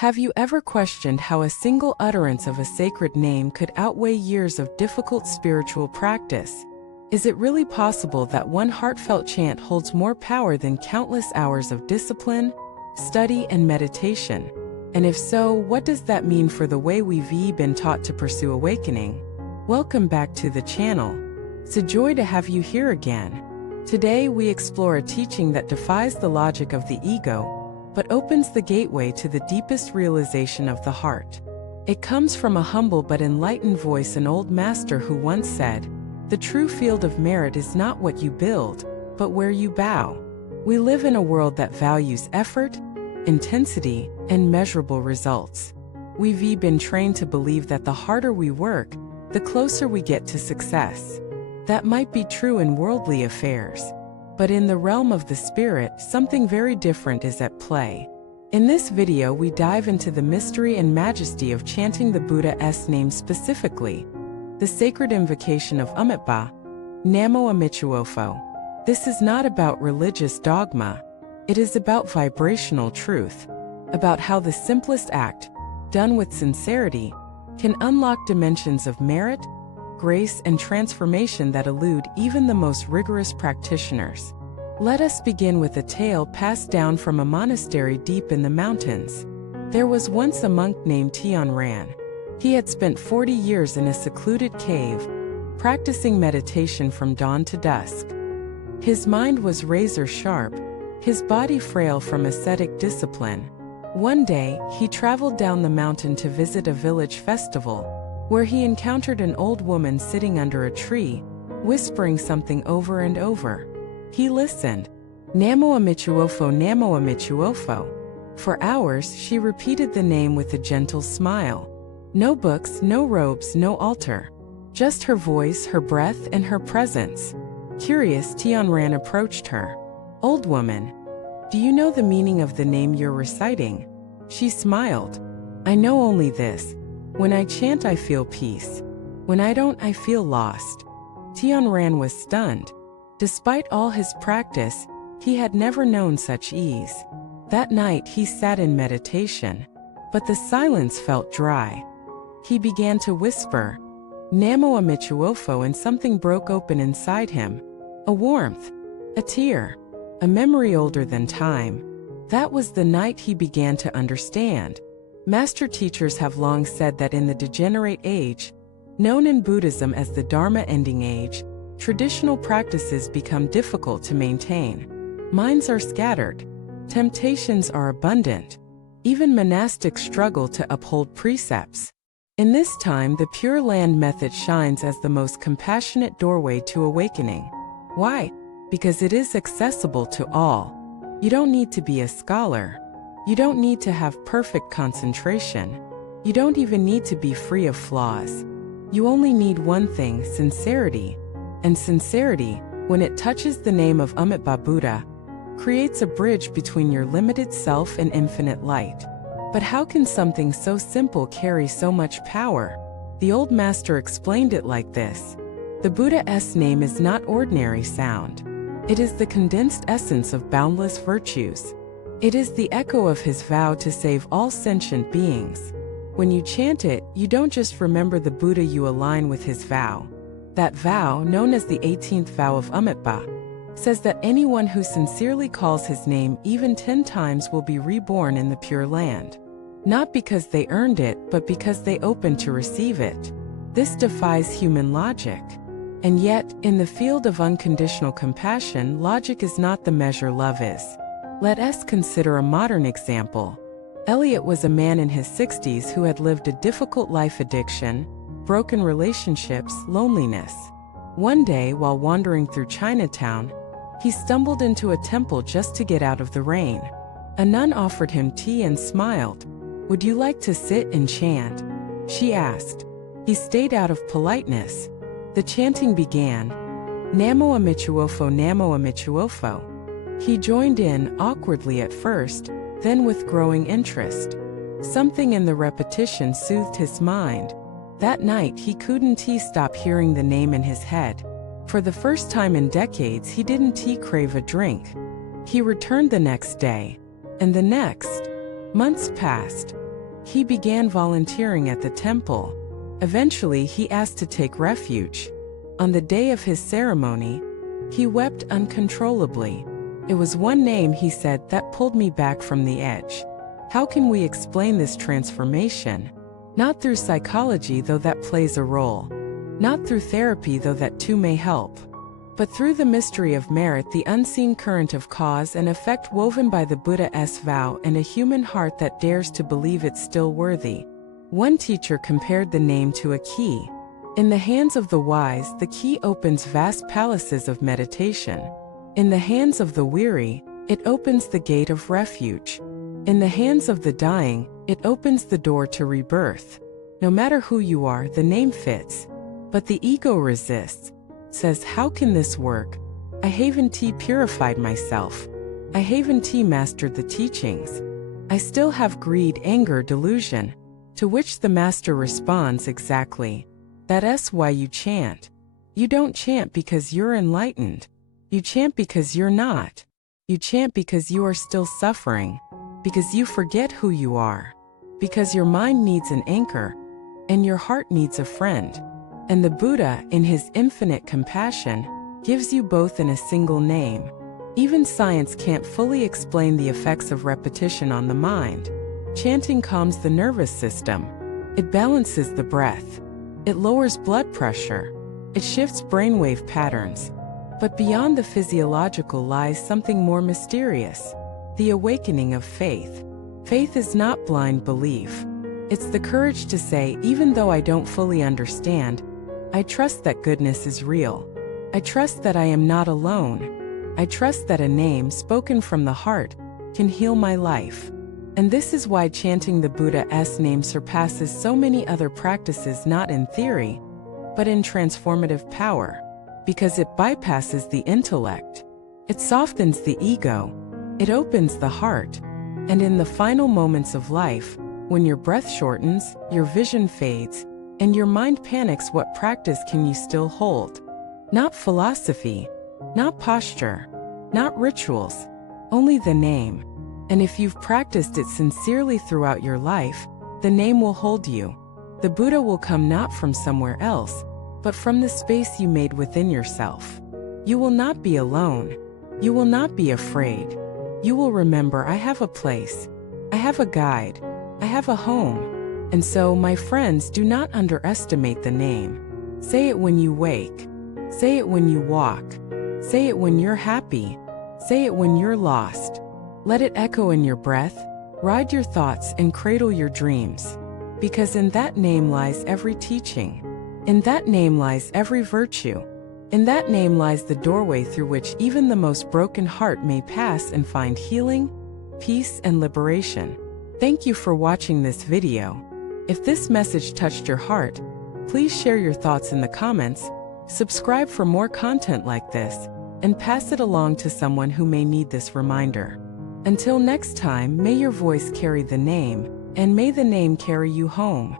Have you ever questioned how a single utterance of a sacred name could outweigh years of difficult spiritual practice? Is it really possible that one heartfelt chant holds more power than countless hours of discipline, study, and meditation? And if so, what does that mean for the way we've been taught to pursue awakening? Welcome back to the channel. It's a joy to have you here again. Today we explore a teaching that defies the logic of the ego, but opens the gateway to the deepest realization of the heart. It comes from a humble but enlightened voice, an old master who once said, "The true field of merit is not what you build, but where you bow." We live in a world that values effort, intensity, and measurable results. We've been trained to believe that the harder we work, the closer we get to success. That might be true in worldly affairs, but in the realm of the spirit, something very different is at play. In this video, we dive into the mystery and majesty of chanting the Buddha's name, specifically the sacred invocation of Amitabha, Namo Amichuofo. This is not about religious dogma. It is about vibrational truth, about how the simplest act, done with sincerity, can unlock dimensions of merit, grace, and transformation that elude even the most rigorous practitioners. Let us begin with a tale passed down from a monastery deep in the mountains. There was once a monk named Tianran. He had spent 40 years in a secluded cave, practicing meditation from dawn to dusk. His mind was razor sharp, his body frail from ascetic discipline. One day, he traveled down the mountain to visit a village festival, where he encountered an old woman sitting under a tree, whispering something over and over. He listened. Namo Amichuofo, Namo Amichuofo. For hours, she repeated the name with a gentle smile. No books, no robes, no altar. Just her voice, her breath, and her presence. Curious, Tianran approached her. "Old woman, do you know the meaning of the name you're reciting?" She smiled. "I know only this. When I chant, I feel peace. When I don't, I feel lost." Tianran was stunned. Despite all his practice, he had never known such ease. That night, he sat in meditation, but the silence felt dry. He began to whisper, "Namo Amichuofo," and something broke open inside him. A warmth, a tear, a memory older than time. That was the night he began to understand. Master teachers have long said that in the degenerate age, known in Buddhism as the Dharma ending age, traditional practices become difficult to maintain. Minds are scattered. Temptations are abundant. Even monastics struggle to uphold precepts. In this time, the Pure Land method shines as the most compassionate doorway to awakening. Why? Because it is accessible to all. You don't need to be a scholar. You don't need to have perfect concentration. You don't even need to be free of flaws. You only need one thing: sincerity. And sincerity, when it touches the name of Amitabha Buddha, creates a bridge between your limited self and infinite light. But how can something so simple carry so much power? The old master explained it like this. The Buddha's name is not ordinary sound. It is the condensed essence of boundless virtues. It is the echo of his vow to save all sentient beings. When you chant it, you don't just remember the Buddha, you align with his vow. That vow, known as the 18th vow of Amitabha, says that anyone who sincerely calls his name even 10 times will be reborn in the Pure Land. Not because they earned it, but because they opened to receive it. This defies human logic. And yet, in the field of unconditional compassion, logic is not the measure, love is. Let us consider a modern example. Elliot was a man in his 60s who had lived a difficult life: addiction, broken relationships, loneliness. One day, while wandering through Chinatown, he stumbled into a temple just to get out of the rain. A nun offered him tea and smiled. "Would you like to sit and chant?" she asked. He stayed out of politeness. The chanting began. Namo Amichuofo, Namo Amichuofo. He joined in, awkwardly at first, then with growing interest. Something in the repetition soothed his mind. That night, he couldn't stop hearing the name in his head. For the first time in decades, he didn't crave a drink. He returned the next day, and the next. Months passed. He began volunteering at the temple. Eventually, he asked to take refuge. On the day of his ceremony, he wept uncontrollably. It was one name, he said, that pulled me back from the edge. How can we explain this transformation? Not through psychology, though that plays a role. Not through therapy, though that too may help. But through the mystery of merit, the unseen current of cause and effect woven by the Buddha's vow, and a human heart that dares to believe it's still worthy. One teacher compared the name to a key. In the hands of the wise, the key opens vast palaces of meditation. In the hands of the weary, it opens the gate of refuge. In the hands of the dying, it opens the door to rebirth. No matter who you are, the name fits. But the ego resists. Says, how can this work? I haven't purified myself. I haven't mastered the teachings. I still have greed, anger, delusion. To which the master responds, exactly. That's why you chant. You don't chant because you're enlightened. You chant because you're not. You chant because you are still suffering. Because you forget who you are. Because your mind needs an anchor. And your heart needs a friend. And the Buddha, in his infinite compassion, gives you both in a single name. Even science can't fully explain the effects of repetition on the mind. Chanting calms the nervous system. It balances the breath. It lowers blood pressure. It shifts brainwave patterns. But beyond the physiological lies something more mysterious. The awakening of faith. Faith is not blind belief. It's the courage to say, even though I don't fully understand, I trust that goodness is real. I trust that I am not alone. I trust that a name spoken from the heart can heal my life. And this is why chanting the Buddha's name surpasses so many other practices, not in theory, but in transformative power. Because it bypasses the intellect. It softens the ego. It opens the heart. And in the final moments of life, when your breath shortens, your vision fades, and your mind panics, what practice can you still hold? Not philosophy, not posture, not rituals, only the name. And if you've practiced it sincerely throughout your life, the name will hold you. The Buddha will come not from somewhere else, but from the space you made within yourself. You will not be alone. You will not be afraid. You will remember, I have a place. I have a guide. I have a home. And so, my friends, do not underestimate the name. Say it when you wake. Say it when you walk. Say it when you're happy. Say it when you're lost. Let it echo in your breath, ride your thoughts, and cradle your dreams. Because in that name lies every teaching. In that name lies every virtue. In that name lies the doorway through which even the most broken heart may pass and find healing, peace, and liberation. Thank you for watching this video. If this message touched your heart, please share your thoughts in the comments, subscribe for more content like this, and pass it along to someone who may need this reminder. Until next time, may your voice carry the name, and may the name carry you home.